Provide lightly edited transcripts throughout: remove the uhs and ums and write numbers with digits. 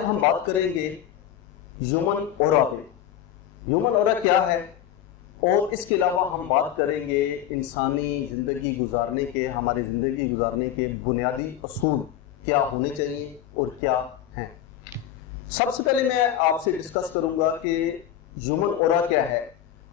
आज हम बात करेंगे ह्यूमन ऑरा पे। ह्यूमन ऑरा क्या है, और इसके अलावा हम बात करेंगे इंसानी ज़िंदगी गुजारने के, हमारी ज़िंदगी गुजारने के बुनियादी असूल क्या होने चाहिए और क्या हैं। सबसे पहले मैं आपसे डिस्कस करूंगा कि ह्यूमन ऑरा क्या है।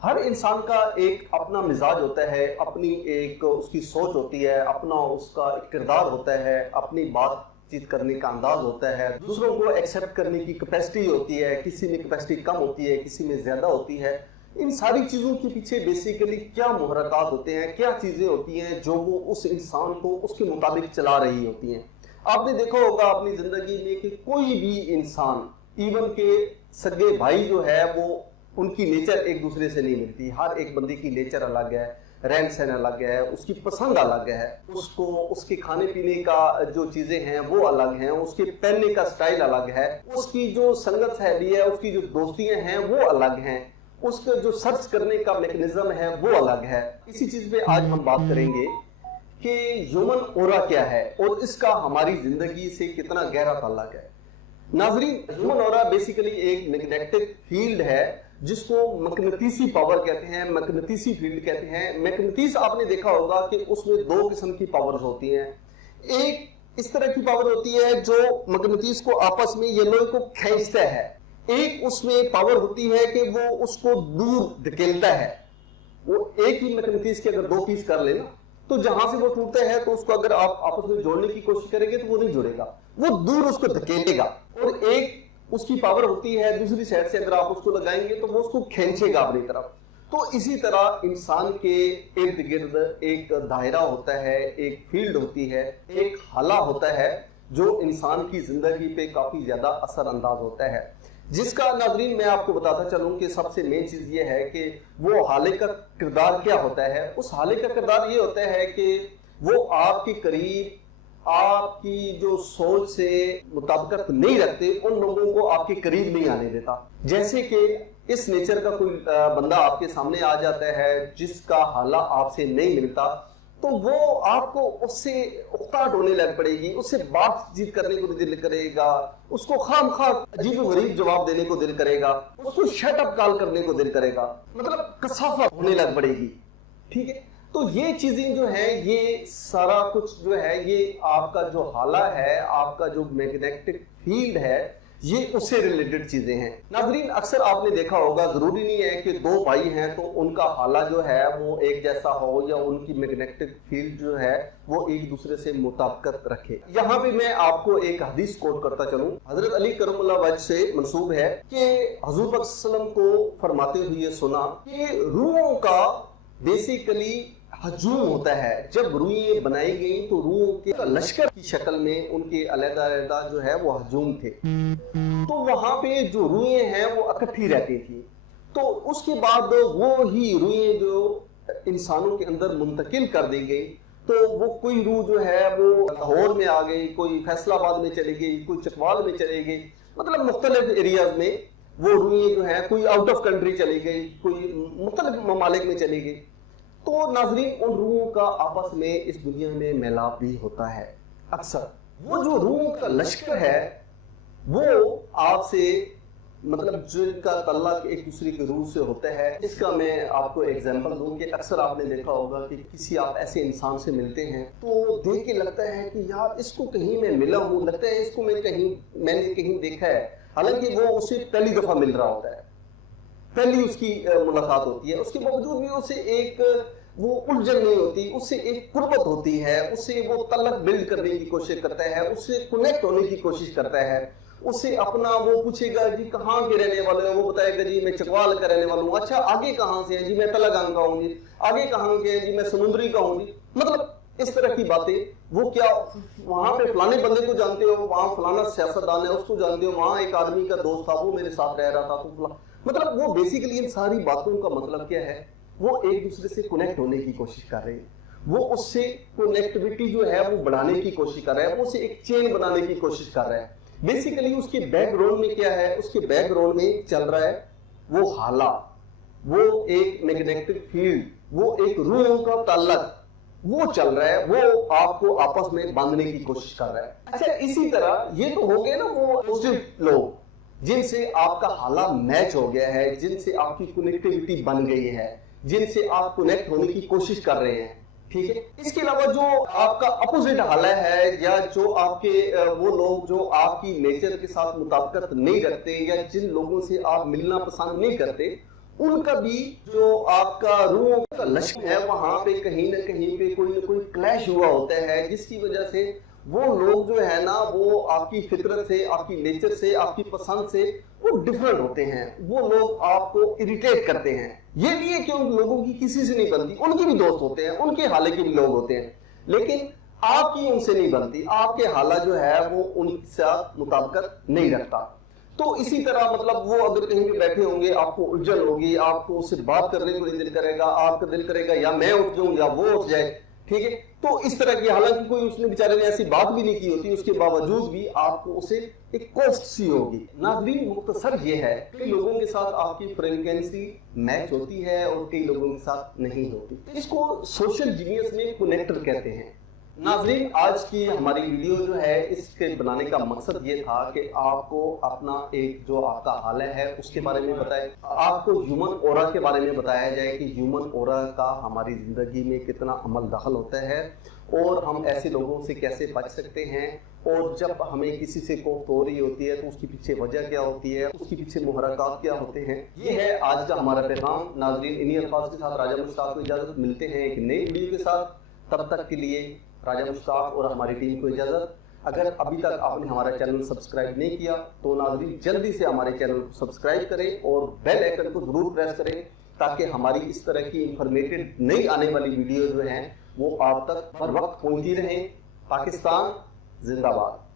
हर इंसान का एक अपना मिजाज होता है, अपनी एक उसकी सोच होती है, अपना उसका एक किरदार होता है, अपनी बातचीत करने का अंदाज होता है, दूसरों को एक्सेप्ट करने की कैपेसिटी होती है, किसी में कैपेसिटी कम होती है, किसी में ज्यादा होती है। इन सारी चीजों के पीछे बेसिकली क्या मुहर्रकात होते हैं, क्या चीजें होती हैं जो वो उस इंसान को उसके मुताबिक चला रही होती हैं। आपने देखा होगा अपनी जिंदगी में कि कोई भी इंसान, इवन के सगे भाई जो है, वो उनकी नेचर एक दूसरे से नहीं मिलती। हर एक बंदे की नेचर अलग है, रहन सहन अलग है, उसकी पसंद अलग है, उसको उसके खाने पीने का जो चीजें हैं वो अलग हैं, उसके पहनने का स्टाइल अलग है, उसकी जो संगत सहेली है, उसकी जो दोस्तियां हैं वो अलग हैं, उसका जो सर्च करने का मैकेनिज्म है वो अलग है। इसी चीज पे आज हम बात करेंगे कि ह्यूमन ऑरा क्या है और इसका हमारी जिंदगी से कितना गहरा ताल्लुक है। नाजरीन, ह्यूमन ऑरा बेसिकली एक मैग्नेटिक फील्ड है जिसको मकनतीसी पावर कहते हैं, मकनतीसी फील्ड कहते हैं। मैग्नेटिस आपने देखा होगा कि उसमें दो किस्म की पावर्स होती हैं। एक इस तरह की पावर होती है जो मकनतीस को आपस में ये लोहे को खींचता है, एक उसमें पावर होती है कि वो उसको दूर धकेलता है। वो एक ही मैग्नेटिस के अगर दो पीस कर लेना तो जहां से वो टूटता है तो उसको अगर आप आपस में जोड़ने की कोशिश करेंगे तो वो नहीं जुड़ेगा, वो दूर उसको धकेलेगा। और एक उसकी पावर होती है दूसरी साइड से अगर आप उसको लगाएंगे तो वो उसको खींचेगा अपनी तरफ। तो इसी तरह इंसान के इर्द गिर्द एक दायरा होता है, एक फील्ड होती है, एक हाला होता है जो इंसान की जिंदगी पे काफी ज्यादा असर अंदाज होता है, जिसका नाजरीन मैं आपको बताता चलूं कि सबसे मेन चीज ये है कि वो हाले का किरदार क्या होता है। उस हाले का किरदार ये होता है कि वो आपके करीब, आपकी जो सोच से मुताबिकत नहीं रखते, उन लोगों को आपके करीब नहीं आने देता। जैसे कि इस नेचर का कोई बंदा आपके सामने आ जाता है जिसका हाला आपसे नहीं मिलता, तो वो आपको उससे उकताहट होने लग पड़ेगी, उससे बातचीत करने को दिल करेगा, उसको खामखा अजीब गरीब जवाब देने को दिल करेगा, उसको शट अप कॉल करने को दिल करेगा, मतलब कसाफत होने लग पड़ेगी। ठीक है, तो ये चीजें जो है, ये सारा कुछ जो है, ये आपका जो हाला है, आपका जो मैग्नेटिक फील्ड है, ये उससे रिलेटेड चीजें हैं। नाजरीन, अक्सर आपने देखा होगा, जरूरी नहीं है कि दो भाई हैं तो उनका हाला जो है वो एक जैसा हो या उनकी मैग्नेटिक फील्ड जो है वो एक दूसरे से मुताबिकत रखे। यहाँ पे मैं आपको एक हदीस कोट करता चलूं। हजरत अली करमुल्लाह वजह से मंसूब है कि हुजूर पाक सल्लल्लाहु अलैहि वसल्लम को फरमाते हुए सुना कि रूहों का बेसिकली हजूम होता है। जब रूहें बनाई गई तो रूहों के लश्कर की शक्ल में उनके अलग-अलग जो है वो हजूम थे, तो वहां पे जो रूहें हैं वो इकट्ठी रहती थी। तो उसके बाद वो ही रूहें जो इंसानों के अंदर मुंतकिल कर दी गई, तो वो कोई रूह जो है वो लाहौर में आ गई, कोई फैसलाबाद में चली गई, कोई चकवाल में चली गई, मतलब मुख्तलिफ एरियाज में वो रूहें जो है, कोई आउट ऑफ कंट्री चली गई, कोई मुख्तलिफ ममालिक में चली गई। तो नाजरीन, उन रूहों का आपस में इस दुनिया में मिलाप भी होता है। अक्सर वो जो रूहों का लश्कर है वो आपसे, मतलब जिनका तल्लुक एक दूसरे के रूह से होता है। इसका मैं आपको एग्जांपल दूं कि अक्सर आपने देखा होगा कि किसी आप ऐसे इंसान से मिलते हैं तो देख के लगता है कि यार इसको कहीं मैं मिला हूं, लगता है इसको मैंने कहीं देखा है, हालांकि वो उसे पहली दफा मिल रहा होता है, पहली उसकी मुलाकात होती है। उसके बावजूद भी उसे एक वो उलझन नहीं होती, उससे एक कुर्बत होती है, उससे वो तल्लुक बिल्ड करने की कोशिश करता है, उससे कनेक्ट होने की कोशिश करता है, उससे अपना वो पूछेगा जी कहाँ के रहने वाले हो, वो बताएगा जी मैं चकवाल का रहने वाला हूँ। अच्छा, आगे कहाँ से है जी, मैं तलगांग का हूँ जी। आगे कहाँ के है जी, मैं समुद्री का हूँ जी। मतलब इस तरह की बातें। वो क्या वहां पे फलाने बंदे को जानते हो, वहां फलाना सियासतदान है उसको जानते हो, वहां एक आदमी का दोस्त था वो मेरे साथ रह रहा था, तो मतलब वो बेसिकली इन सारी बातों का मतलब क्या है, वो एक दूसरे से कनेक्ट होने की कोशिश कर रहे हैं, वो उससे कनेक्टिविटी जो है वो बढ़ाने की कोशिश कर रहा है, वो उसे एक चेन बनाने की कोशिश कर रहा है। बेसिकली उसके बैकग्राउंड में क्या है, उसके बैकग्राउंड में चल रहा है वो हाला, वो एक मैग्नेटिक फील्ड, वो एक रूहों का ताल्लुक, वो चल रहा है, वो आपको आपस में बांधने की कोशिश कर रहा है। अच्छा, इसी तरह ये तो हो गए ना वो पॉजिटिव लोग जिनसे आपका हालात मैच हो गया है, जिनसे आपकी कनेक्टिविटी बन गई है, जिनसे आप कनेक्ट होने की कोशिश कर रहे हैं, ठीक है। इसके अलावा जो आपका अपोजिट हालत है, या जो आपके वो लोग जो आपकी नेचर के साथ मुताबिकत नहीं रखते, या जिन लोगों से आप मिलना पसंद नहीं करते, उनका भी जो आपका रूह का लश्कर है वहां पे कहीं ना कहीं पे कोई ना कोई क्लैश हुआ होता है, जिसकी वजह से वो लोग जो है ना वो आपकी फितरत से, आपकी नेचर से, आपकी पसंद से वो डिफरेंट होते हैं। वो लोग आपको इरिटेट करते हैं। ये नहीं है कि उन लोगों की किसी से नहीं बनती, उनके भी दोस्त होते हैं, उनके हाले के भी लोग होते हैं, लेकिन आपकी उनसे नहीं बनती। आपके हाला जो है वो उनसे मुताबिकत नहीं रखता। तो इसी तरह मतलब वो अगर कहीं भी बैठे होंगे, आपको उलझन होगी, आपको उससे बात करने को नहीं दिल करेगा, आपका दिल करेगा या मैं उठ जाऊं या वो उठ जाए, ठीक है। तो इस तरह की, हालांकि कोई उसने बेचारे ने ऐसी बात भी नहीं की होती, उसके बावजूद भी आपको उसे एक कॉस्ट सी होगी। नाज़रीन, मुख्तसर ये है, कई लोगों के साथ आपकी फ्रीक्वेंसी मैच होती है और कई लोगों के साथ नहीं होती। इसको सोशल जीनियस में कनेक्टर कहते हैं। नाज़रीन, आज की हमारी वीडियो जो है इसके बनाने का मकसद ये था कि आपको अपना एक जो आपका हाल है उसके बारे में बताए, आपको ह्यूमन ऑरा के बारे में बताया जाए कि ह्यूमन ऑरा का हमारी ज़िंदगी में कितना अमल दखल होता है और हम ऐसे लोगों से कैसे बच सकते हैं, और जब हमें किसी से कोफ्त हो रही होती है तो उसके पीछे वजह क्या होती है, उसके पीछे मुहर्रकात क्या होते हैं। ये है आज का हमारा पैगाम। नाज़रीन, इन्हीं अल्फाज के साथ राजा मुश्ताक को इजाज़त, मिलते हैं एक नई वीडियो के साथ। तब तक के लिए राजा मुश्ताक और हमारी टीम को इजाज़त। अगर अभी तक आपने हमारा चैनल सब्सक्राइब नहीं किया तो नाज़रीन जल्दी से हमारे चैनल को सब्सक्राइब करें और बेल आइकन को ज़रूर प्रेस करें, ताकि हमारी इस तरह की इंफॉर्मेटिव नई आने वाली वीडियो जो हैं वो आप तक हर वक्त पहुंचती रहें। पाकिस्तान जिंदाबाद।